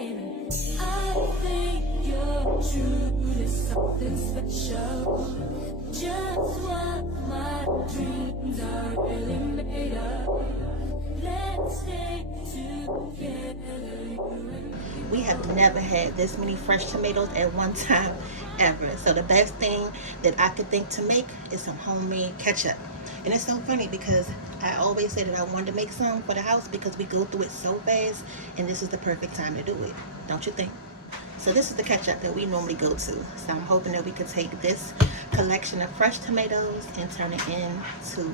I think you're truly something special. Just what my dreams are really made of. Let's stay together, you and me. We have never had this many fresh tomatoes at one time ever. So the best thing that I could think to make is some homemade ketchup. And it's so funny because I always say that I wanted to make some for the house because we go through it so fast, and this is the perfect time to do it, don't you think? So this is the ketchup that we normally go to. So I'm hoping that we could take this collection of fresh tomatoes and turn it into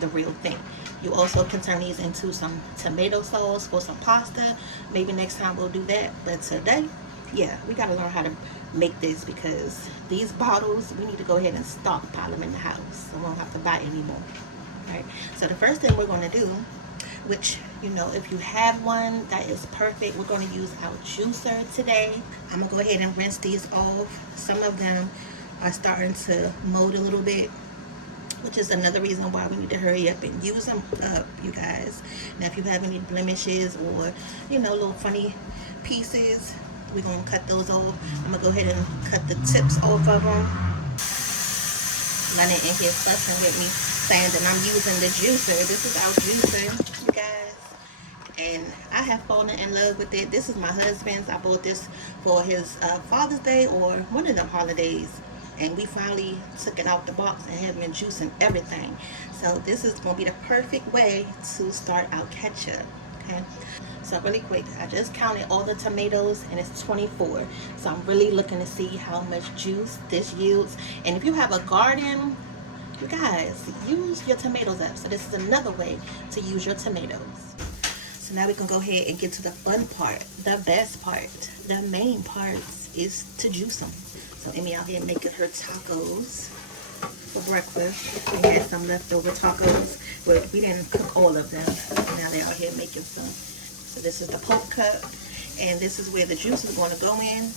the real thing. You also can turn these into some tomato sauce for some pasta. Maybe next time we'll do that. But today, yeah, we gotta learn how to make this because these bottles, we need to go ahead and stockpile them in the house so we don't have to buy anymore. Right? So the first thing we're gonna do, which, you know, if you have one, that is perfect. We're going to use our juicer today. I'm going to go ahead and rinse these off. Some of them are starting to mold a little bit, which is another reason why we need to hurry up and use them up, you guys. Now, if you have any blemishes or, you know, little funny pieces, we're going to cut those off. I'm going to go ahead and cut the tips off of them. Lennon in here fussing with me, saying that I'm using the juicer. This is our juicer, you guys, and I have fallen in love with it. This is my husband's. I bought this for his Father's Day or one of them holidays, and we finally took it out the box and have been juicing everything. So this is going to be the perfect way to start our ketchup. Okay, so really quick, I just counted all the tomatoes and it's 24. So I'm really looking to see how much juice this yields. And if you have a garden, you guys, use your tomatoes up. So this is another way to use your tomatoes. So now we can go ahead and get to the fun part, the best part, the main part is to juice them. So Emmy out here making her tacos for breakfast. We had some leftover tacos, but we didn't cook all of them. Now they're out here making some. So this is the pulp cup, and this is where the juice is going to go in.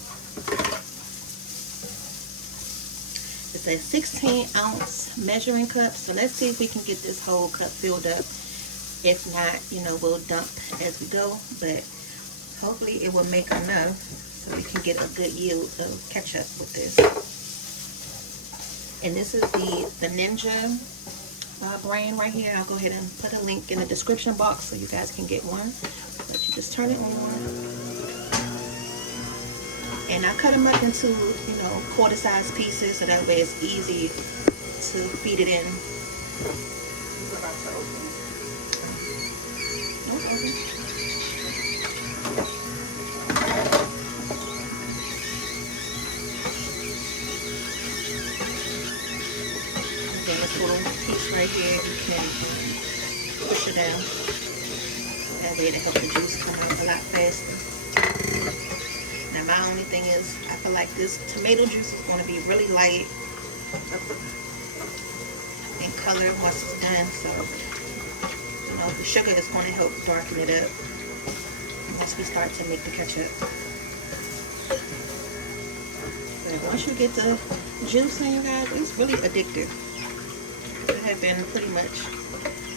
It's a 16-ounce measuring cup. So let's see if we can get this whole cup filled up. If not, you know, we'll dump as we go, but hopefully it will make enough so we can get a good yield of ketchup with this. And this is the Ninja brand right here. I'll go ahead and put a link in the description box so you guys can get one. But you just turn it on. And I cut them up into, you know, quarter-size pieces so that way it's easy to feed it in. We're about to open it. This little piece right here, you can push it down. That way to help the juice come out a lot faster. Now my only thing is, I feel like this tomato juice is going to be really light in color once it's done. So, you know, the sugar is going to help darken it up once we start to make the ketchup. But once you get the juice in, you guys, it's really addictive. I have been pretty much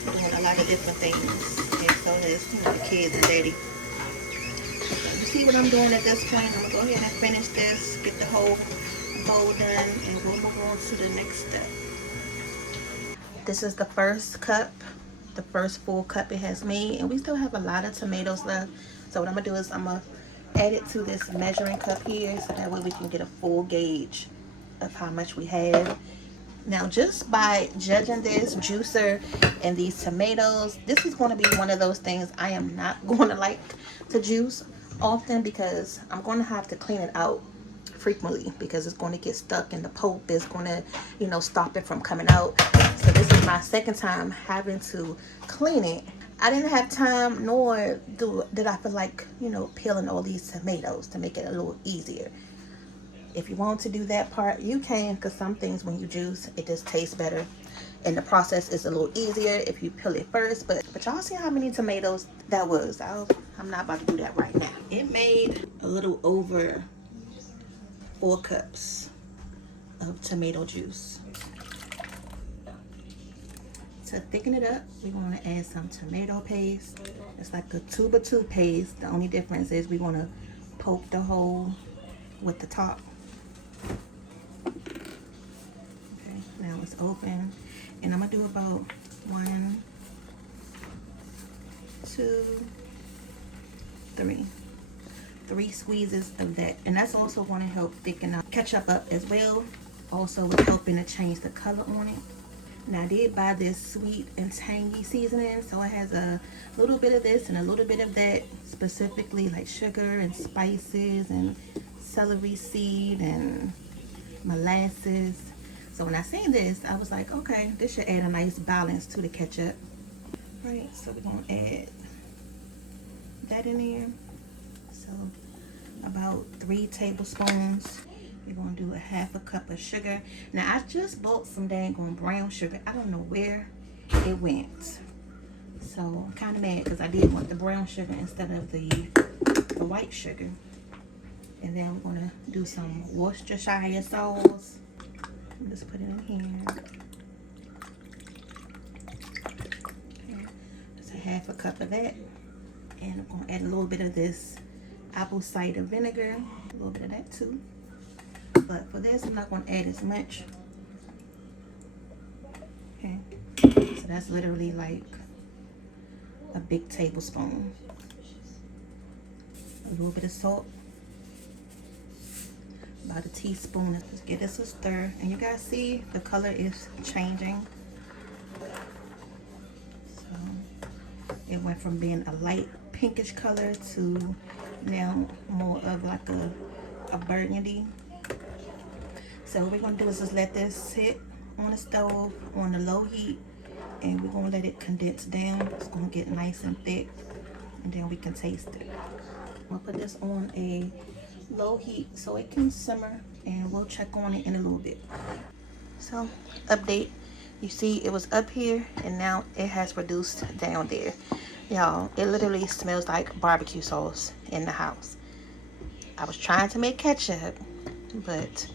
doing a lot of different things, and so has, you know, the kids and daddy. So you see what I'm doing at this point? I'm gonna go ahead and finish this, get the whole bowl done, and we'll move on to the next step. This is the first cup, the first full cup it has made, and we still have a lot of tomatoes left. So what I'm gonna do is I'm gonna add it to this measuring cup here, so that way we can get a full gauge of how much we have. Now, just by judging this juicer and these tomatoes, this is going to be one of those things I am not going to like to juice often because I'm going to have to clean it out frequently because it's going to get stuck in the pulp. It's going to, you know, stop it from coming out. So this is my second time having to clean it. I didn't have time, nor did I feel like, you know, peeling all these tomatoes to make it a little easier. If you want to do that part, you can, because some things when you juice, it just tastes better. And the process is a little easier if you peel it first. But y'all see how many tomatoes that was. I'm not about to do that right now. It made a little over 4 cups of tomato juice. To thicken it up, we want to add some tomato paste. It's like a tube of toothpaste. The only difference is we want to poke the hole with the top. Okay, now it's open, and I'm gonna do about 1, 2, 3. 3 squeezes of that, and that's also going to help thicken up ketchup up as well. Also, it's helping to change the color on it. Now I did buy this sweet and tangy seasoning, so it has a little bit of this and a little bit of that, specifically like sugar and spices and celery seed and molasses. So when I seen this, I was like, okay, this should add a nice balance to the ketchup. Right, so we're gonna add that in there. So about 3 tablespoons. We're gonna do a 1/2 cup of sugar. Now I just bought some dang on brown sugar. I don't know where it went. So I'm kind of mad because I did want the brown sugar instead of the white sugar. And then we're gonna do some Worcestershire sauce. Just put it in here. Okay. Just a 1/2 cup of that. And I'm gonna add a little bit of this apple cider vinegar, a little bit of that too. But for this, I'm not going to add as much. Okay, so that's literally like a big tablespoon. A little bit of salt, about a teaspoon. Let's get this a stir, and you guys see the color is changing. So it went from being a light pinkish color to now more of like a burgundy. So what we're gonna do is just let this sit on the stove on the low heat, and we're gonna let it condense down. It's gonna get nice and thick, and then we can taste it. I'll put this on a low heat so it can simmer, and we'll check on it in a little bit. So update, you see it was up here and now it has reduced down there. Y'all, it literally smells like barbecue sauce in the house. I was trying to make ketchup, but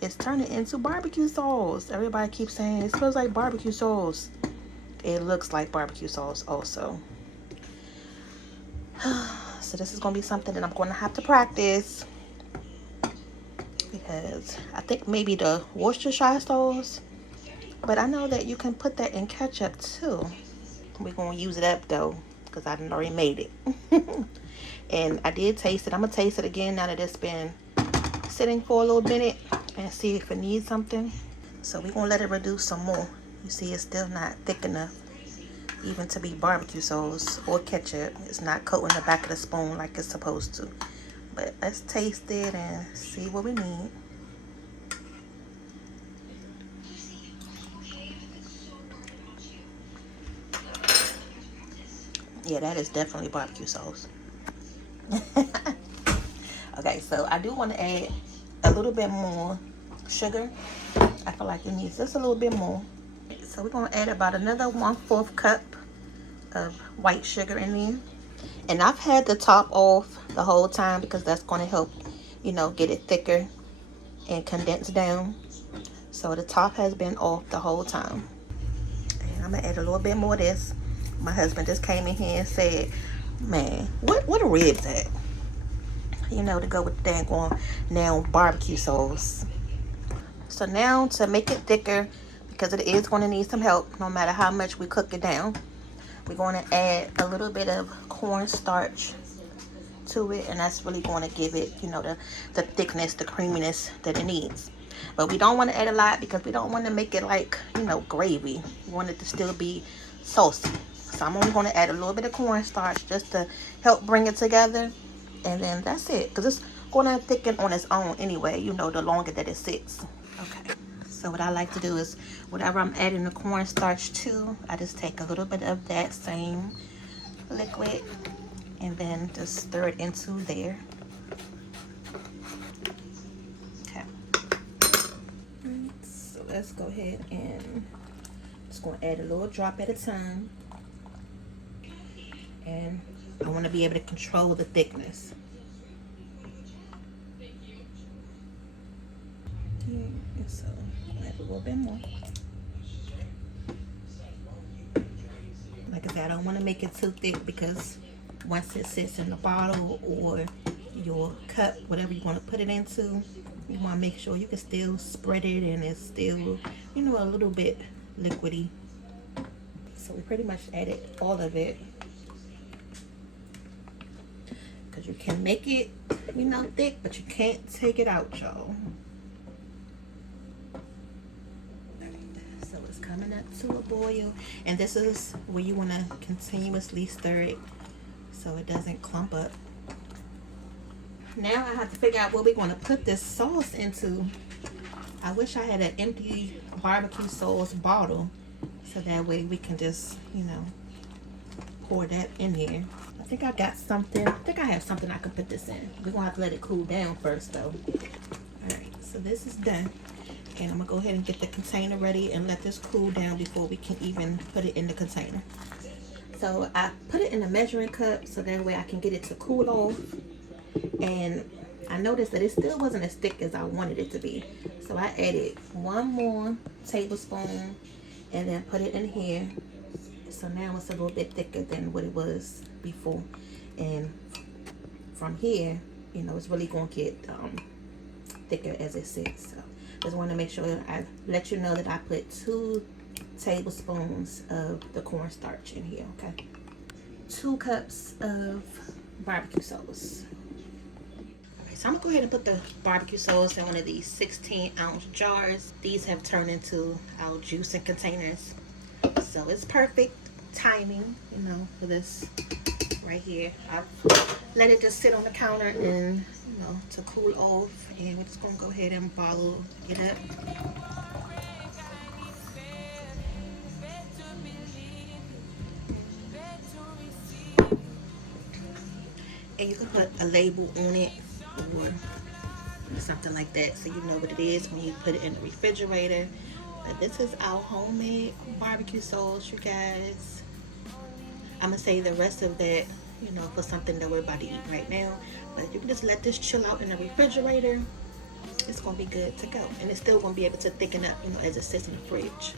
it's turning into barbecue sauce. Everybody keeps saying it smells like barbecue sauce. It looks like barbecue sauce also. So this is going to be something that I'm going to have to practice, because I think maybe the Worcestershire sauce, but I know that you can put that in ketchup too. We're going to use it up though, because I done already made it. And I did taste it. I'm going to taste it again now that it's been sitting for a little minute, and see if it needs something. So we're going to let it reduce some more. You see it's still not thick enough even to be barbecue sauce or ketchup. It's not coating the back of the spoon like it's supposed to. But let's taste it and see what we need. Yeah, that is definitely barbecue sauce. Okay, so I do want to add a little bit more sugar. I feel like it needs just a little bit more. So we're going to add about another 1/4 cup of white sugar in there. And I've had the top off the whole time because that's going to help, you know, get it thicker and condense down. So the top has been off the whole time. And I'm going to add a little bit more of this. My husband just came in here and said, man, what are ribs at? You know, to go with the dang on now barbecue sauce. So now to make it thicker, because it is going to need some help no matter how much we cook it down, we're going to add a little bit of cornstarch to it, and that's really going to give it, you know, the thickness, the creaminess that it needs. But we don't want to add a lot because we don't want to make it like, you know, gravy. We want it to still be saucy. So I'm only going to add a little bit of cornstarch just to help bring it together. And then that's it, because it's going to thicken on its own anyway, you know, the longer that it sits. Okay, so what I like to do is whatever I'm adding the cornstarch to, I just take a little bit of that same liquid and then just stir it into there. Okay, so let's go ahead and just going to add a little drop at a time. And I want to be able to control the thickness. So add a little bit more. Like I said, I don't want to make it too thick, because once it sits in the bottle or your cup, whatever you want to put it into. You want to make sure you can still spread it and it's still, you know, a little bit liquidy. So we pretty much added all of it. Because you can make it, you know, thick, but you can't take it out, y'all. So it's coming up to a boil. And this is where you want to continuously stir it so it doesn't clump up. Now I have to figure out what we're going to put this sauce into. I wish I had an empty barbecue sauce bottle so that way we can just, you know, pour that in here. I think I got something. I think I have something I can put this in. We're going to have to let it cool down first though. Alright, so this is done. And I'm going to go ahead and get the container ready and let this cool down before we can even put it in the container. So I put it in a measuring cup so that way I can get it to cool off. And I noticed that it still wasn't as thick as I wanted it to be. So I added 1 more tablespoon and then put it in here. So now it's a little bit thicker than what it was before. And from here, you know, it's really going to get thicker as it sits. So just want to make sure I let you know that I put 2 tablespoons of the cornstarch in here, okay? 2 cups of barbecue sauce. So I'm gonna go ahead and put the barbecue sauce in one of these 16-ounce jars. These have turned into our juicing containers. So it's perfect timing, you know, for this right here. I've let it just sit on the counter and, you know, to cool off. And we're just gonna go ahead and bottle it up. And you can put a label on it or something like that so you know what it is when you put it in the refrigerator. But this is our homemade barbecue sauce, you guys. I'm gonna save the rest of that, you know, for something that we're about to eat right now. But if you can just let this chill out in the refrigerator, it's gonna be good to go. And it's still gonna be able to thicken up, you know, as it sits in the fridge.